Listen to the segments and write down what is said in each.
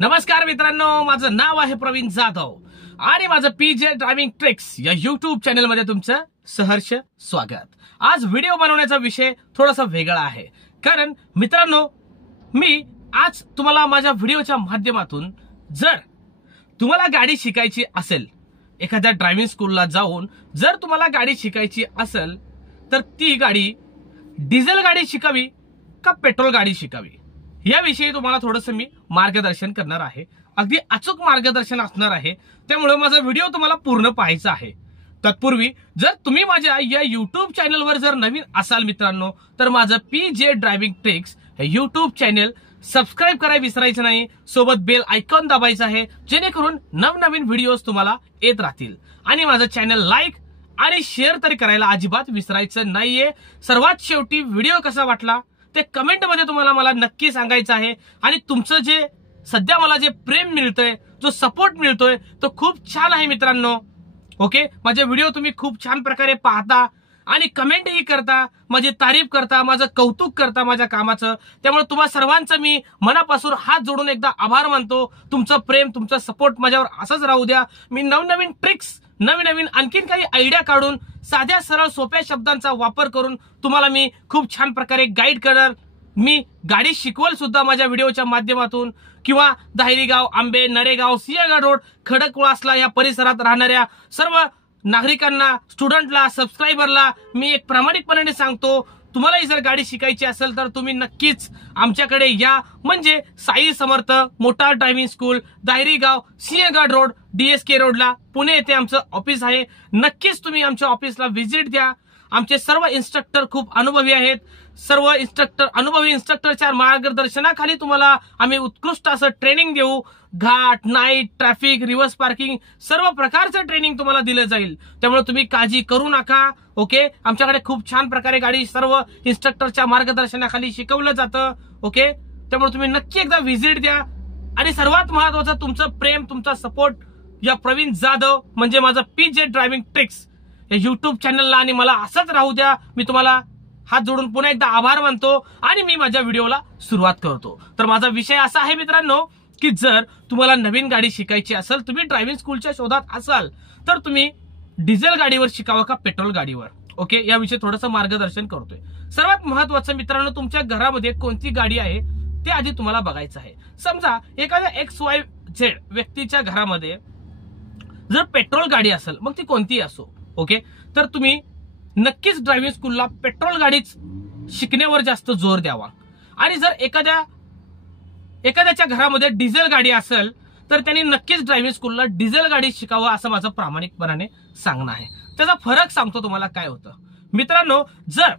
नमस्कार मित्रांनो, माझं नाव आहे प्रवीण जाधव आणि माझं पीजे ड्रायव्हिंग ट्रिक्स या युट्यूब चॅनल मध्ये तुमचं सहर्ष स्वागत। आज व्हिडिओ बनवण्याचा विषय थोडासा वेगळा आहे, कारण मित्रांनो मी आज तुम्हाला माझ्या व्हिडिओच्या माध्यमातून जर तुम्हाला गाडी शिकायची असेल, एखाद्या ड्रायव्हिंग स्कूलला जाऊन जर तुम्हाला गाडी शिकायची असेल तर ती गाडी डिझेल गाडी शिकावी का पेट्रोल गाडी शिकावी याविषयी तुम्हाला थोडंसं मी मार्गदर्शन करणार आहे। अगदी अचूक मार्गदर्शन असणार आहे, त्यामुळे माझा व्हिडिओ तुम्हाला पूर्ण पाहायचा आहे। तत्पूर्वी जर तुम्ही माझ्या या युट्यूब चॅनलवर जर नवीन असाल मित्रांनो, तर माझं पीजे ड्रायव्हिंग ट्रिक्स हे युट्यूब चॅनल सबस्क्राइब करायला विसरायचं नाही, सोबत बेल आयकॉन दाबायचं आहे, जेणेकरून नवनवीन व्हिडिओज तुम्हाला येत राहतील। आणि माझं चॅनल लाईक आणि शेअर तरी करायला अजिबात विसरायचं नाहीये। सर्वात शेवटी व्हिडिओ कसा वाटला ते कमेंट मध्ये तुम्हाला मला नक्की सांगायचं आहे। आणि तुमचं जे सध्या मला जे प्रेम मिळतंय, जो सपोर्ट मिळतोय तो खूप छान आहे मित्रांनो। ओके, माझे व्हिडिओ तुम्ही खूप छान प्रकारे पाहता आणि कमेंटही करता, माझी तारीफ करता, माझं कौतुक करता माझ्या कामाचं। त्यामुळे तुम्हा सर्वांचं मी मनापासून हात जोडून एकदा आभार मानतो। तुमचं प्रेम, तुमचा सपोर्ट माझ्यावर असंच राहू द्या। मी नवनवीन ट्रिक्स, नवीन आणखीन काही आयडिया काढून साध्या सरळ सोप्या शब्दांचा वापर करून तुम्हाला मी खूप छान प्रकारे गाईड करणार। मी गाडी शिकवल सुद्धा माझ्या व्हिडिओच्या माध्यमातून, किंवा दाहिरीगाव, आंबे, नरेगाव, सिंहगड रोड, खडकवासला या परिसरात राहणाऱ्या सर्व नागरिकांना, स्टुडंटला, सबस्क्रायबरला मी एक प्रामाणिकपणे सांगतो, तुम्हालाही जर गाडी शिकायची असेल तर तुम्ही नक्कीच आमच्याकडे या। म्हणजे Sai Samarth motor driving school, दाहिरीगाव, सिंहगड रोड, DSK रोडला पुणे येथे आमचं ऑफिस आहे। नक्कीच तुम्ही आमच्या ऑफिसला व्हिजिट द्या। आमचे सर्व इन्स्ट्रक्टर खूप अनुभवी आहेत। सर्व अनुभवी इन्स्ट्रक्टरच्या मार्गदर्शनाखाली तुम्हाला आम्ही उत्कृष्ट असं ट्रेनिंग देऊ। घाट, नाईट, ट्रॅफिक, रिव्हर्स पार्किंग सर्व प्रकारचं ट्रेनिंग तुम्हाला दिलं जाईल, त्यामुळे तुम्ही काळजी करू नका। ओके, आमच्याकडे खूप छान प्रकारे गाडी सर्व इन्स्ट्रक्टरच्या मार्गदर्शनाखाली शिकवलं जातं। ओके, त्यामुळे तुम्ही नक्की एकदा व्हिजिट द्या। आणि सर्वात महत्त्वाचं तुमचं प्रेम, तुमचा सपोर्ट या प्रवीण जाधव म्हणजे माझं पीजे ड्रायव्हिंग ट्रिक्स या युट्यूब चॅनलला आणि मला असंच राहू द्या। मी तुम्हाला हात जोडून पुन्हा एकदा आभार मानतो आणि मी माझ्या व्हिडिओला सुरुवात करतो। तर माझा विषय असा आहे मित्रांनो, की जर तुम्हाला नवीन गाडी शिकायची असेल, तुम्ही ड्रायव्हिंग स्कूलच्या शोधात असाल, तर तुम्ही डिझेल गाडीवर शिकावं का पेट्रोल गाडीवर। ओके, याविषयी थोडंसं मार्गदर्शन करतोय। सर्वात महत्त्वाचं मित्रांनो, तुमच्या घरामध्ये कोणती गाडी आहे ते आधी तुम्हाला बघायचं आहे। समजा एखाद्या XYZ व्यक्तीच्या घरामध्ये जर पेट्रोल गाडी असेल, मग ती कोणतीही असो, ओके, तर तुम्ही नक्कीच ड्रायव्हिंग स्कूलला पेट्रोल गाडीच शिकण्यावर जास्त जोर द्यावा। आणि जर एखाद्याच्या घरामध्ये डिझेल गाडी असेल तर त्यांनी नक्कीच ड्रायव्हिंग स्कूलला डिझेल गाडी शिकावं असं माझं प्रामाणिकपणाने सांगणं आहे। त्याचा फरक सांगतो तुम्हाला काय होतं मित्रांनो। जर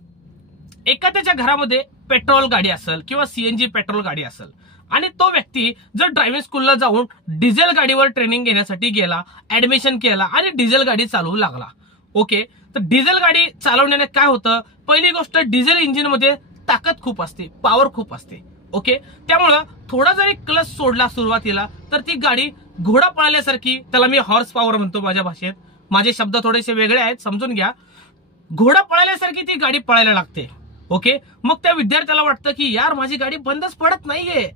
एखाद्याच्या घरामध्ये पेट्रोल गाडी असेल किंवा CNG पेट्रोल गाडी असेल आणि तो व्यक्ती जर ड्रायव्हिंग स्कूलला जाऊन डिझेल गाडीवर ट्रेनिंग घेण्यासाठी गेला, ऍडमिशन केला आणि डिझेल गाडी चालवू लागला, ओके, तर डिझेल गाडी चालवण्याने काय होतं, पहिली गोष्ट डिझेल इंजिन मध्ये ताकद खूप असते, पॉवर खूप असते। ओके, त्यामुळं थोडा जरी क्लच सोडला सुरुवातीला तर ती गाडी घोडा पळाल्यासारखी, त्याला मी हॉर्स पॉवर म्हणतो माझ्या भाषेत, माझे शब्द थोडेसे वेगळे आहेत समजून घ्या, घोडा पळाल्यासारखी ती गाडी पळायला लागते। ओके, मग त्या विद्यार्थ्याला वाटतं की यार माझी गाडी बंदच पडत नाहीये,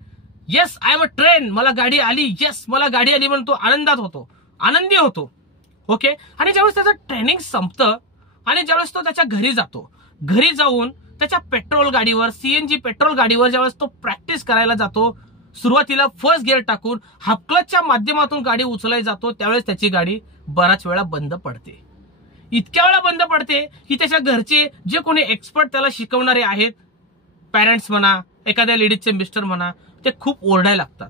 yes I am a train, मला गाडी आली, येस मला गाडी आली म्हणून तो आनंदात होतो, आनंदी होतो। ओके, आणि ज्यावेळेस त्याचं ट्रेनिंग संपतं आणि ज्यावेळेस तो त्याच्या घरी जातो, घरी जाऊन त्याच्या पेट्रोल गाडीवर, CNG पेट्रोल गाडीवर ज्यावेळेस तो प्रॅक्टिस करायला जातो, सुरुवातीला फर्स्ट गिअर टाकून हाफ क्लचच्या माध्यमातून गाडी उचलायला जातो, त्यावेळेस त्याची गाडी बराच वेळा बंद पडते। इतक्या वेळा बंद पडते की त्याच्या घरचे जे कोणी एक्सपर्ट त्याला शिकवणारे आहेत, पॅरेंट्स म्हणा, एखाद्या लेडीजचे मिस्टर म्हणा, ते खूप ओरडायला लागतात।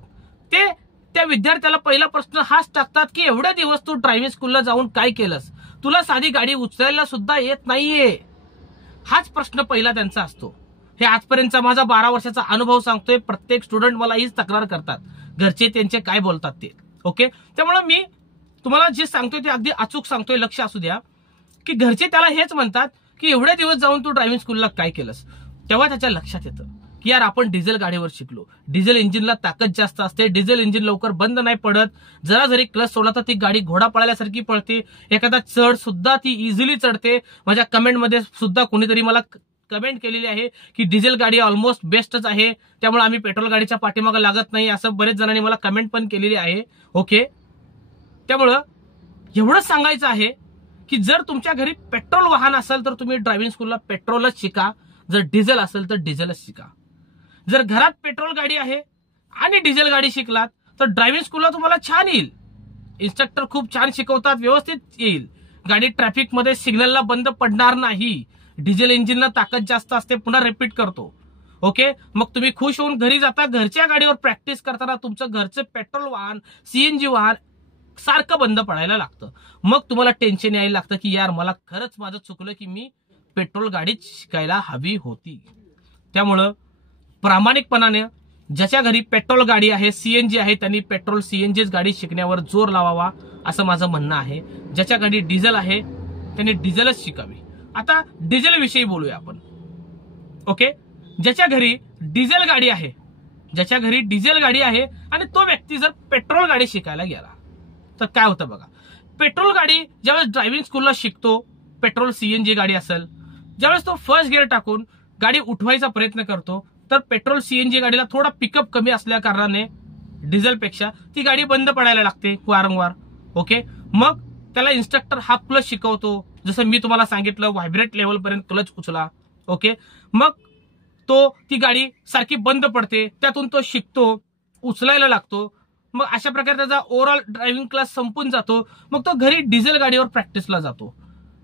ते त्या विद्यार्थ्याला पहिला प्रश्न हाच टाकतात की एवढ्या दिवस तू ड्रायव्हिंग स्कूलला जाऊन काय केलंस, तुला साधी गाडी उचलायला सुद्धा येत नाहीये, हाच प्रश्न पहिला त्यांचा असतो। हे आजपर्यंतचा माझा 12 वर्षाचा अनुभव सांगतोय। प्रत्येक स्टुडंट मला हीच तक्रार करतात, घरचे त्यांचे काय बोलतात ते। ओके, त्यामुळे मी तुम्हाला जे सांगतोय ते अगदी अचूक सांगतोय, लक्ष असू द्या, की घरचे त्याला हेच म्हणतात की एवढ्या दिवस जाऊन तू ड्रायव्हिंग स्कूलला काय केलंस। तेव्हा त्याच्या लक्षात येतं की यार आपण डिझेल गाडीवर शिकलो, डिझेल इंजिनला ताकद जास्त असते, डिझेल इंजिन लवकर बंद नाही पडत, जरा जरी क्लच सोडला तर ती गाडी घोडा पळाल्यासारखी पळते, एखादा चढ सुद्धा ती इझिली चढते। माझ्या कमेंट मध्ये सुद्धा कोणीतरी मला कमेंट केलेली आहे की डिझेल गाडी ऑलमोस्ट बेस्टच आहे, त्यामुळे आम्ही पेट्रोल गाडीच्या पाठीमागे लागत नाही, असं बरेच जणांनी मला कमेंट पण केलेली आहे. ओके, त्यामुळं एवढंच सांगायचं आहे की जर तुमच्या घरी पेट्रोल वाहन असेल तर तुम्ही ड्रायव्हिंग स्कूलला पेट्रोलच शिका, जर डिझेल असेल तर डिझेलच शिका. जर घरात पेट्रोल गाडी आहे आणि डिझेल गाडी शिकलात तर ड्रायव्हिंग स्कूलला तुम्हाला छान येईल. इन्स्ट्रक्टर खूप छान शिकवतात, व्यवस्थित येईल. गाडी ट्रॅफिकमध्ये सिग्नलला बंद पडणार नाही. डिझेल इंजिनला ताकद जास्त असते, पुन्हा रिपीट करतो. ओके, मग तुम्ही खुश होऊन घरी जाता. घरच्या गाडीवर प्रॅक्टिस करताना तुमचं घरचं पेट्रोल वाहन, सीएनजी वाहन सारखं बंद पडायला लागतं. मग तुम्हाला टेन्शन यायला लागतं की यार मला खरंच माझं चुकलं की मी पेट्रोल गाडीच शिकायला हवी होती. त्यामुळं प्रामाणिकपणाने ज्याच्या घरी पेट्रोल गाडी आहे, सीएनजी आहे, त्यांनी पेट्रोल सीएनजीच गाडी शिकण्यावर जोर लावावा असं माझं म्हणणं आहे. ज्याच्या घरी डिझेल आहे त्यांनी डिझेलच शिकावी. आता डिझेल विषयी बोलूया आपण. ओके, ज्याच्या घरी डिझेल गाडी आहे, ज्याच्या घरी डिझेल गाडी आहे आणि तो व्यक्ती जर पेट्रोल गाडी शिकायला गेला तर काय होतं बघा. पेट्रोल गाडी ज्यावेळेस ड्रायव्हिंग स्कूलला शिकतो, पेट्रोल सीएनजी गाडी असेल, ज्यावेळेस तो फर्स्ट गिअर टाकून गाडी उठवायचा प्रयत्न करतो तर पेट्रोल सीएनजी गाडीला थोडा पिकअप कमी असल्या कारणाने डिझेलपेक्षा ती गाडी बंद पडायला लागते वारंवार. ओके, मग त्याला इन्स्ट्रक्टर हाफ क्लच शिकवतो, जसं मी तुम्हाला सांगितलं व्हायब्रेट लेवल पर्यंत क्लच उचला. ओके, मग तो ती गाडी सारखी बंद पडते, त्यातून तो शिकतो, उचलायला लागतो. मग अशा प्रकारे त्याचा ओव्हरऑल ड्रायव्हिंग क्लास संपून जातो. मग तो घरी डिझेल गाडीवर प्रॅक्टिसला जातो.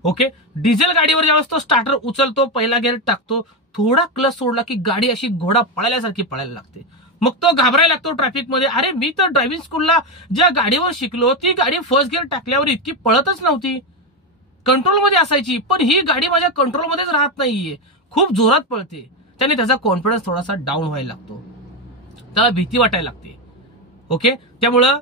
ओके, डिझेल गाडीवर ज्यावेळेस तो स्टार्टर उचलतो, पहिला गिअर टाकतो, थोडा क्लच सोडला की गाडी अशी घोडा पळाल्यासारखी पळायला लागते. मग तो घाबरायला लागतो ट्रॅफिकमध्ये. अरे मी तर ड्रायव्हिंग स्कूलला ज्या गाडीवर शिकलो ती गाडी फर्स्ट गिअर टाकल्यावर इतकी पळतच नव्हती, कंट्रोलमध्ये असायची, पण ही गाडी माझ्या कंट्रोलमध्येच राहत नाहीये, खूप जोरात पळते. त्याने त्याचा कॉन्फिडन्स थोडासा डाऊन व्हायला लागतो, त्याला भीती वाटायला लागते. ओके, त्यामुळं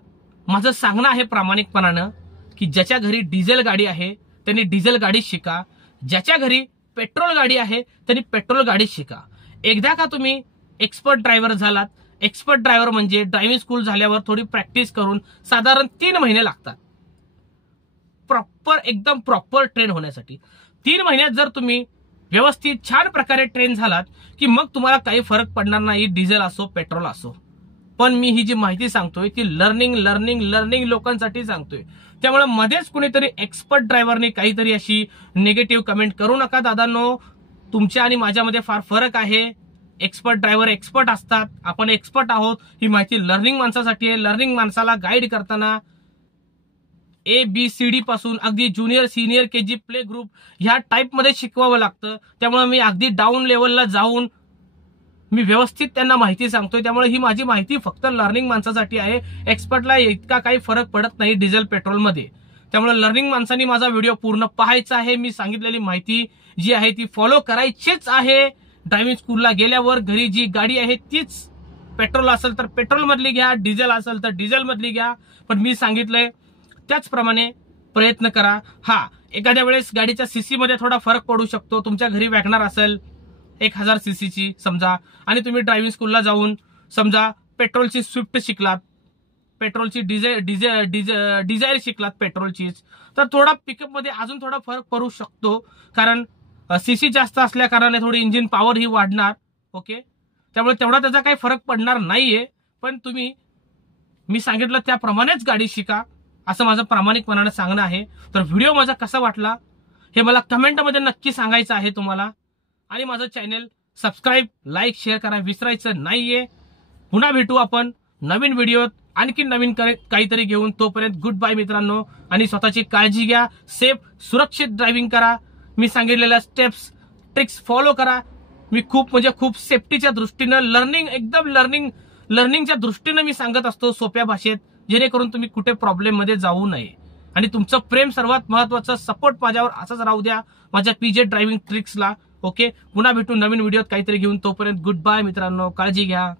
माझं सांगणं आहे प्रामाणिकपणानं की ज्याच्या घरी डिझेल गाडी आहे त्यांनी डिझेल गाडी शिका, ज्याच्या घरी पेट्रोल गाडी आहे त्यांनी पेट्रोल गाडी शिका. एकदा का तुम्ही एक्सपर्ट ड्रायव्हर झालात, एक्सपर्ट ड्रायव्हर म्हणजे ड्रायव्हिंग स्कूल झाल्यावर थोडी प्रॅक्टिस करून साधारण 3 महिने लागतात एकदम प्रॉपर ट्रेन होण्यासाठी. 3 महिन्यात जर तुम्ही व्यवस्थित छान प्रकारे ट्रेन झालात की मग तुम्हाला काही फरक पडणार नाही, डिझेल असो पेट्रोल असो. पण मी ही जी माहिती सांगतोय ती लर्निंग लोकांसाठी सांगतोय. त्यामुळे मध्येच कुणीतरी एक्सपर्ट ड्रायव्हरने काहीतरी अशी निगेटिव्ह कमेंट करू नका. दादांनो, तुमच्या आणि माझ्यामध्ये फार फरक आहे. एक्सपर्ट ड्रायव्हर एक्सपर्ट असतात, आपण एक्सपर्ट आहोत. ही माहिती लर्निंग माणसासाठी आहे. लर्निंग माणसाला गाईड करताना ABCD पासून अगदी junior, senior, KG, play group ह्या टाईपमध्ये शिकवावं लागतं. त्यामुळे मी अगदी डाऊन लेवलला जाऊन मी व्यवस्थित त्यांना माहिती सांगतोय. त्यामुळे ही माझी माहिती फक्त लर्निंग माणसासाठी आहे. एक्सपर्टला इतका काही फरक पडत नाही डिझेल पेट्रोलमध्ये. त्यामुळे लर्निंग माणसांनी माझा व्हिडिओ पूर्ण पाहायचा आहे. मी सांगितलेली माहिती जी आहे ती फॉलो करायचीच आहे. ड्रायव्हिंग स्कूलला गेल्यावर घरी जी गाडी आहे तीच पेट्रोल असेल तर पेट्रोल मधली घ्या, डिझेल असेल तर डिझेल मधली घ्या. पण मी सांगितलंय त्याचप्रमाणे प्रयत्न करा. हा, एखाद्या वेळेस गाडीच्या सीसी मध्ये थोडा फरक पडू शकतो. तुमच्या घरी वॅगनर असेल 1000 सीसीची समजा आणि तुम्ही ड्रायव्हिंग स्कूलला जाऊन समजा पेट्रोलची स्विफ्ट शिकलात, पेट्रोलची डिझायर शिकलात पेट्रोलचीच, तर थोडा पिकअप मध्ये अजून थोडा फरक पडू शकतो. कारण सीसी जास्त असल्या कारणाने थोडी इंजिन पॉवर ही वाढणार. ओके, त्यामुळे तेवढा त्याचा काही फरक पडणार नाहीये. पण तुम्ही मी सांगितलं त्याप्रमाणेच गाडी शिका असं माझं प्रामाणिकपणाने सांगणं आहे. तर व्हिडिओ माझा कसा वाटला हे मला कमेंटमध्ये नक्की सांगायचं आहे तुम्हाला. आणि माझं चॅनल सबस्क्राईब, लाईक, शेअर करा विसरायचं नाहीये. पुन्हा भेटू आपण नवीन व्हिडिओत आणखी नवीन काहीतरी घेऊन. तोपर्यंत गुड बाय मित्रांनो, आणि स्वतःची काळजी घ्या. सेफ, सुरक्षित ड्रायव्हिंग करा. मी सांगितलेल्या स्टेप्स, ट्रिक्स फॉलो करा. मी खूप सेफ्टीच्या दृष्टीनं लर्निंगच्या दृष्टीनं मी सांगत असतो सोप्या भाषेत, जेणेकरून तुम्ही कुठे प्रॉब्लेम मध्ये जाऊ नये. आणि तुमचं प्रेम सर्वात महत्वाचं, सपोर्ट माझ्यावर असंच राहू द्या माझ्या PJ ड्रायव्हिंग ट्रिक्सला. ओके, पुन्हा भेटू नवीन व्हिडिओत काहीतरी घेऊन. तोपर्यंत गुड बाय मित्रांनो, काळजी घ्या.